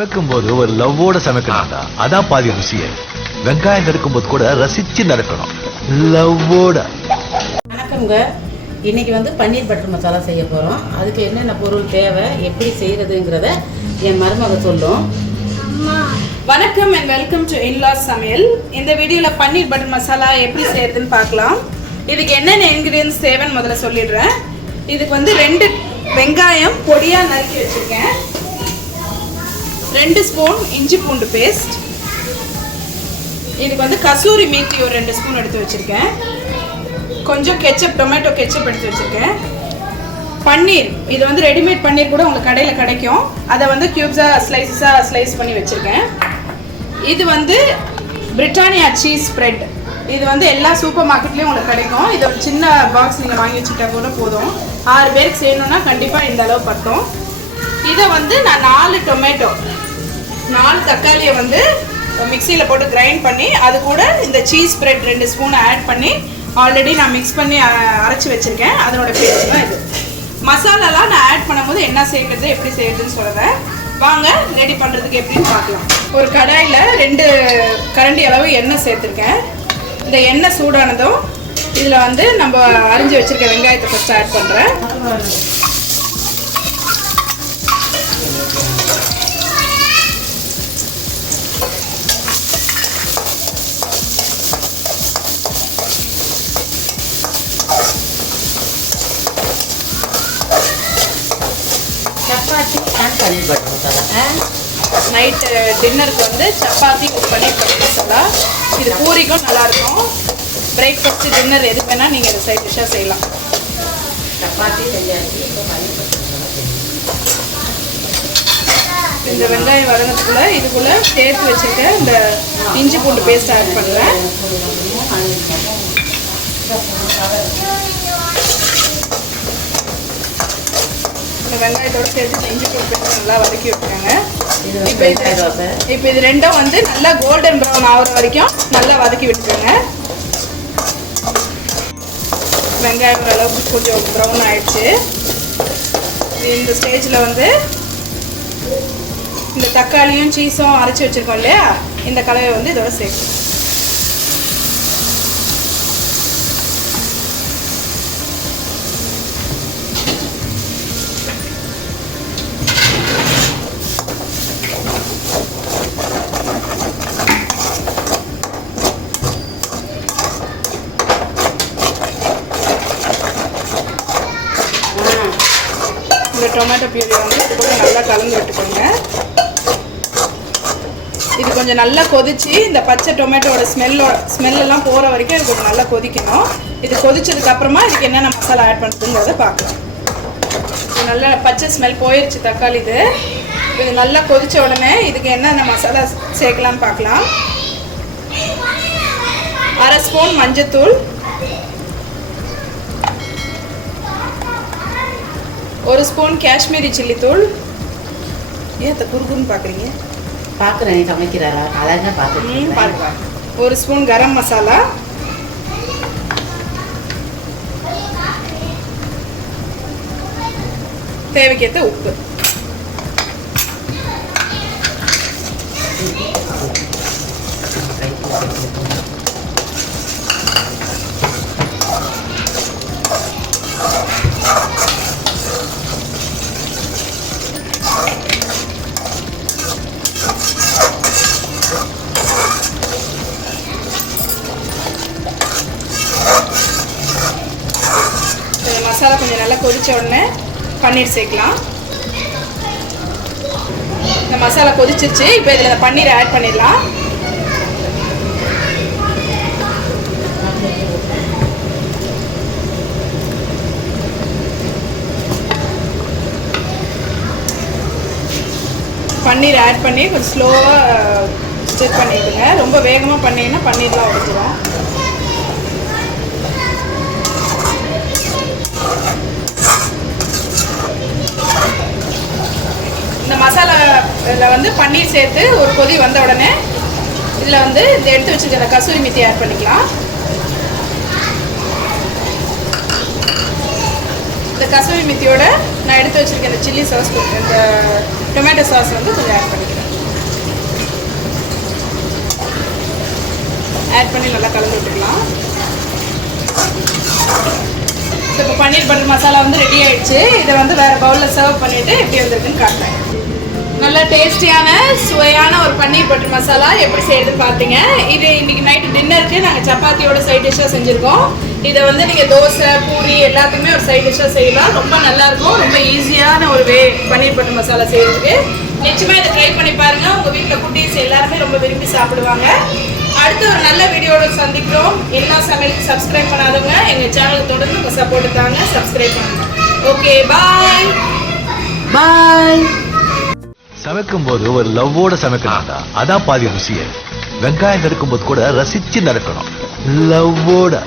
சமைக்கும் போது ஒரு லவ்வோட சமைக்கணும்டா. அதான் பாதி ருசியே. வெங்காயம் நறுக்கும் போது கூட ரசிச்சு நறுக்கணும், லவ்வோட. வணக்கம்ங்க. இன்னைக்கு பன்னீர் பட்டர் மசாலா செய்ய போகிறோம். அதுக்கு என்னென்ன பொருள் தேவை, எப்படி செய்கிறதுங்கிறத என் மருமக சொல்லும். வணக்கம் அண்ட் வெல்கம் டு இன்லாஸ் சமையல். இந்த வீடியோவில் பன்னீர் பட்டர் மசாலா எப்படி செய்யறதுன்னு பார்க்கலாம். இதுக்கு என்னென்ன இன்க்ரீடியன்ஸ் தேவைன்னு முதல்ல சொல்லிடுறேன். இதுக்கு 2 வெங்காயம் பொடியாக நறுக்கி வச்சுருக்கேன், 2 ஸ்பூன் இஞ்சி பூண்டு பேஸ்ட், இதுக்கு கசூரி மேத்தி ஒரு 2 ஸ்பூன் எடுத்து வச்சுருக்கேன், கொஞ்சம் கெச்சப், டொமேட்டோ கெச்சப் எடுத்து வச்சுருக்கேன், பன்னீர், இது ரெடிமேட் பன்னீர் கூட உங்களுக்கு கடையில் கிடைக்கும், அதை க்யூப்ஸாக ஸ்லைஸ் பண்ணி வச்சுருக்கேன். இது பிரிட்டானியா சீஸ் ஸ்ப்ரெட், இது எல்லா சூப்பர் மார்க்கெட்லேயும் உங்களுக்கு கிடைக்கும். இது ஒரு சின்ன பாக்ஸ் நீங்கள் வாங்கி வச்சுக்கிட்டா கூட போதும். 6 பேருக்கு செய்யணுன்னா கண்டிப்பாக இந்த அளவு பட்டும். இதை நான் 4 டொமேட்டோ, 4 தக்காளியை மிக்சியில் போட்டு கிரைண்ட் பண்ணி அது கூட இந்த சீஸ் ஸ்ப்ரெட் 2 ஸ்பூன் ஆட் பண்ணி ஆல்ரெடி நான் மிக்ஸ் பண்ணி அரைச்சி வச்சுருக்கேன். அதனோட பேஸ்ட் தான் இது. மசாலாலாம் நான் ஆட் பண்ணும்போது என்ன செய்கிறது, எப்படி செய்யறதுன்னு சொல்கிறேன். வாங்க ரெடி பண்ணுறதுக்கு எப்படின்னு பார்க்கலாம். ஒரு கடாயில் 2 கரண்டி அளவு எண்ணெய் சேர்த்துருக்கேன். இந்த எண்ணெய் சூடானதும் இதில் நம்ம அரிஞ்சு வச்சுருக்க வெங்காயத்தை ஃபஸ்ட்டு ஆட் பண்ணுறேன். Chapati and paneer butter masala. Night டின்னருக்கு சப்பாத்தி பன்னீர் பட்டர் மசாலா. இது பூரிக்கும் நல்லாயிருக்கும். பிரேக்ஃபாஸ்ட்டு டின்னர் எது வேணால் நீங்கள் இதை சைட் டிஷ்ஷாக செய்யலாம். சப்பாத்தி செஞ்சாச்சு. இப்போ பன்னீர் பட்டர் மசாலா. இந்த வெங்காயம் வதங்கிறதுக்குள்ளே இதுக்குள்ளே சேர்த்து வச்சுருக்க இந்த இஞ்சி பூண்டு பேஸ்ட் ஆட் பண்ணுறேன். இந்த வெங்காயத்தோடு சேர்த்து இஞ்சி பூண்டு பேஸ்ட் நல்லா வதக்கி விட்டுருங்க. இப்போ இது ரெண்டும் நல்லா கோல்டன் ப்ரௌன் ஆகிற வரைக்கும் நல்லா வதக்கி விட்டுருங்க. வெங்காயம் அளவுக்கு கொஞ்சம் ப்ரௌன் ஆயிடுச்சு. இந்த ஸ்டேஜில் இந்த தக்காளியும் சீஸும் அரைச்சி வச்சுருக்கோம் இல்லையா, இந்த கலவை இதோட சேர்க்கணும். இந்த டொமேட்டோ பியூரி இது கூட நல்லா கலந்து விட்டுக்கோங்க. இது கொஞ்சம் நல்லா கொதிச்சு இந்த பச்சை டொமேட்டோட ஸ்மெல்லாம் போகிற வரைக்கும் இது கொஞ்சம் நல்லா கொதிக்கணும். இது கொதிச்சதுக்கப்புறமா இதுக்கு என்னென்ன மசாலா ஆட் பண்ணுறதுங்கிறத பார்க்கலாம். இது நல்லா பச்சை ஸ்மெல் போயிடுச்சு தக்காளி. இது நல்லா கொதித்த உடனே இதுக்கு என்னென்ன மசாலா சேர்க்கலான்னு பார்க்கலாம். 1/2 ஸ்பூன் மஞ்சத்தூள், 1 ஸ்பூன் காஷ்மீரி சில்லி தூள். ஏன் குறுகுன்னு பார்க்குறீங்க? பார்க்குறேன், சமைக்கிறாரா அழகாக பார்த்துருக்கீங்க. பாருங்க. 1 ஸ்பூன் கரம் மசாலா, தேவைக்கேற்ற உப்பு. மசாலா கொஞ்சம் நல்லா கொதிச்ச உடனே பன்னீர் சேர்க்கலாம். இந்த மசாலா கொதிச்சிருச்சு. இப்போ இதில் பன்னீரை ஆட் பண்ணிடலாம். பன்னீர் ஆட் பண்ணி கொஞ்சம் ஸ்லோவாக ஸ்டிர் பண்ணிவிடுங்க. ரொம்ப வேகமாக பண்ணிங்கன்னா பன்னீர்லாம் உடைஞ்சிடும். இந்த மசாலாவில் பன்னீர் சேர்த்து ஒரு கொதி வந்த உடனே இதில் இந்த எடுத்து வச்சுருக்கிற கசூரி மெத்தி ஆட் பண்ணிக்கலாம். இந்த கசூரி மெத்தியோட நான் எடுத்து வச்சுருக்கேன் இந்த சில்லி சாஸ், இந்த டொமேட்டோ சாஸ் கொஞ்சம் ஆட் பண்ணிக்கிறேன். ஆட் பண்ணி நல்லா கலந்து விட்டுக்கலாம். இப்போ பன்னீர் பட்டர் மசாலா வந்து ரெடி ஆயிடுச்சு. இதை வந்து வேறு பவுலில் சர்வ் பண்ணிவிட்டு எப்படி வந்திருக்குன்னு காட்டுறேன். நல்லா டேஸ்டியான சுவையான ஒரு பன்னீர் பட்டர் மசாலா எப்படி செய்யறதுன்னு பார்த்தீங்க. இது இன்னைக்கு நைட்டு டின்னருக்கு நாங்கள் சப்பாத்தியோட சைட் டிஷ்ஷாக செஞ்சுருக்கோம். இதை வந்து நீங்கள் தோசை பூரி எல்லாத்துக்குமே ஒரு சைட் டிஷ்ஷாக செய்யலாம். ரொம்ப நல்லாயிருக்கும். ரொம்ப ஈஸியான ஒரு பன்னீர் பட்டர் மசாலா செய்யறதுக்கு. நிச்சயமாக இதை ட்ரை பண்ணி பாருங்கள். உங்கள் வீட்டில் குட்டீஸ் எல்லாருமே ரொம்ப விரும்பி சாப்பிடுவாங்க. அடுத்து ஒரு நல்ல வீடியோட சந்திக்கிறோம். எல்லா சமையலுக்கு சப்ஸ்கிரைப் பண்ணாதவங்க எங்கள் சேனலுக்கு தொடர்ந்து உங்கள் சப்போர்ட் தாங்க. சப்ஸ்கிரைப் பண்ணுங்க. ஓகே, பாய் பாய். சமைக்கும் போது ஒரு லவ்வோட சமைக்கணும்டா, அதான் பாதி ருசியே. வெங்காயம் நறுக்கும் போது கூட ரசிச்சு நறுக்கணும், லவ்வோட.